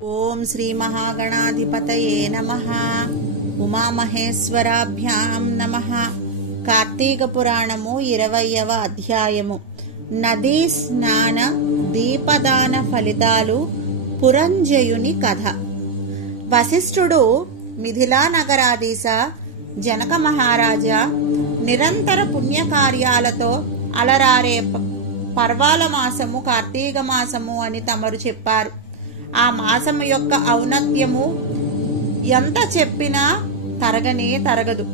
ఓం శ్రీ మహాగణాధిపతయే నమః. ఉమామహేశ్వరాభ్యాం నమః. కార్తీక పురాణము 20వ అధ్యాయము. నదీ స్నాన దీపదాన ఫలితాలు. పురంజయుని కథ. వశిష్ఠుడు మిథిలా నగరాధీశ జనక మహారాజా నిరంతర పుణ్యకార్యాలతో అలరారే పర్వాల మాసము కార్తీక మాసము అని తమరు చెప్పారు. ఆ మాసము యొక్క ఔన్నత్యము ఎంత చెప్పినా తరగనే తరగదు.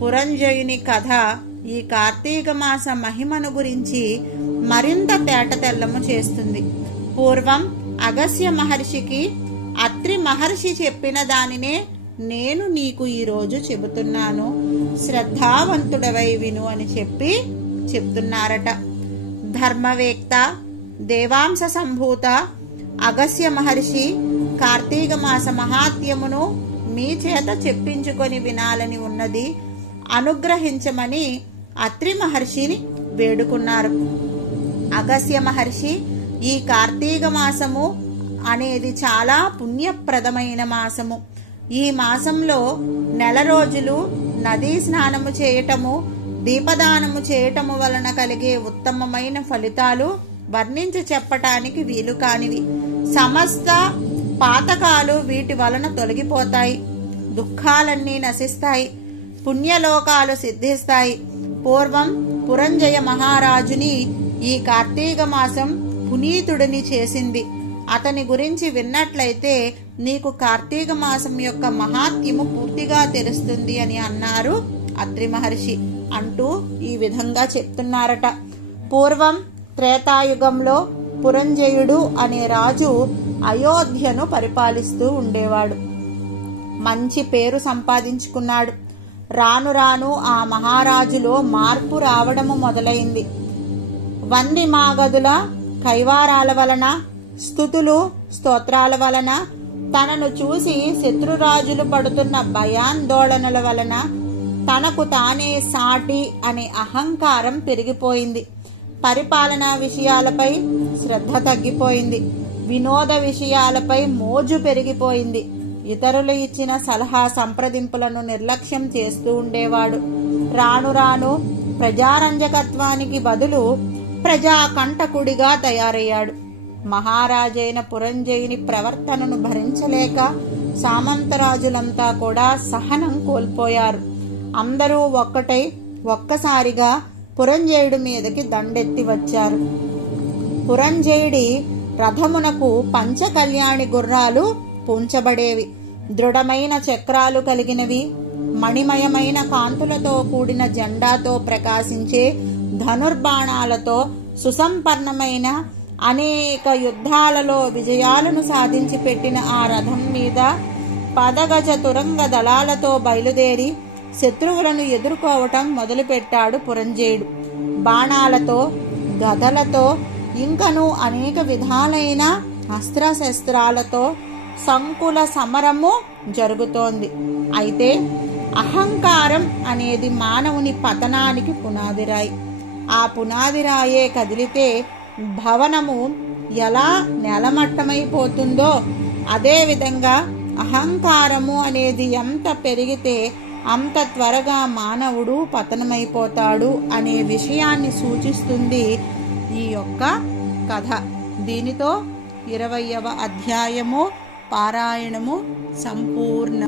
పురంజయుని కథ ఈ కార్తీక మాస మహిమను గురించి మరింత తేటతెల్లము చేస్తుంది. పూర్వం అగస్త్య మహర్షికి అత్రి మహర్షి చెప్పిన దానినే నేను నీకు ఈరోజు చెబుతున్నాను, శ్రద్ధావంతుడవై విను అని చెప్తున్నారట. ధర్మవేత్త దేవాంశ సంభూత అగస్త్య మహర్షి కార్తీక మాస మహాత్మ్యమును మీ చేత చెప్పించుకొని వినాలని ఉన్నది, అనుగ్రహించమని అత్రి మహర్షిని వేడుకున్నారు. అగస్త్య మహర్షి ఈ కార్తీక మాసము అనేది చాలా పుణ్యప్రదమైన మాసము. ఈ మాసంలో నెల రోజులు నదీ స్నానము చేయటము, దీపదానము చేయటము వలన కలిగే ఉత్తమమైన ఫలితాలు వర్ణించి చెప్పటానికి వీలు కానివి. సమస్త పాతకాలు వీటి వలన తొలగిపోతాయి, దుఃఖాలన్నీ నశిస్తాయి, పుణ్యలోకాలు సిద్ధిస్తాయి. పూర్వం పురంజయ మహారాజుని ఈ కార్తీక మాసం పునీతుడిని చేసింది. అతని గురించి విన్నట్లయితే నీకు కార్తీక మాసం యొక్క మహాత్మ్యము పూర్తిగా తెలుస్తుంది అని అన్నారు అత్రి మహర్షి. అంటూ ఈ విధంగా చెప్తున్నారట. పూర్వం త్రేతాయుగంలో పురంజయుడు అనే రాజు అయోధ్యను పరిపాలిస్తూ ఉండేవాడు. మంచి పేరు సంపాదించుకున్నాడు. రాను రాను ఆ మహారాజులో మార్పు రావడము మొదలైంది. వంది మాగదుల కైవారాల వలన, స్తుతులు స్తోత్రాల వలన, తనను చూసి శత్రురాజులు పడుతున్న భయాందోళనల వలన తనకు తానే సాటి అనే అహంకారం పెరిగిపోయింది. పరిపాలనా విషయాలపై శ్రద్ధ తగ్గిపోయింది. వినోద విషయాలపై మోజు పెరిగిపోయింది. ఇతరులు ఇచ్చిన సలహా సంప్రదింపులను నిర్లక్ష్యం చేస్తూ ఉండేవాడు. రాను రాను ప్రజారంజకత్వానికి బదులు ప్రజాకంటకుడిగా తయారయ్యాడు. మహారాజైన పురంజయుని ప్రవర్తనను భరించలేక సామంతరాజులంతా కూడా సహనం కోల్పోయారు. అందరూ ఒక్కసారిగా పురంజయుడి మీదకి దండెత్తి వచ్చారు. పురంజయుడి రథమునకు పంచకళ్యాణి గుర్రాలు పూంచబడేవి. దృఢమైన చక్రాలు కలిగినవి, మణిమయమైన కాంతులతో కూడిన జెండాతో ప్రకాశించే ధనుర్బాణాలతో సుసంపన్నమైన అనేక యుద్ధాలలో విజయాలను సాధించి పెట్టిన ఆ రథం మీద పదగజ తురంగ దళాలతో బయలుదేరి శత్రువులను ఎదుర్కోవటం మొదలుపెట్టాడు పురంజయుడు. బాణాలతో, గదలతో, ఇంకను అనేక విధాలైన అస్త్రశస్త్రాలతో సంకుల సమరము జరుగుతోంది. అయితే అహంకారం అనేది మానవుని పతనానికి పునాదిరాయి. ఆ పునాదిరాయే కదిలితే భవనము ఎలా నేలమట్టమైపోతుందో అదేవిధంగా అహంకారము అనేది ఎంత పెరిగితే అంత త్వరగా మానవుడు పతనమైపోతాడు అనే విషయాన్ని సూచిస్తుంది ఈ యొక్క కథ. దీనితో 20వ అధ్యాయము పారాయణము సంపూర్ణ.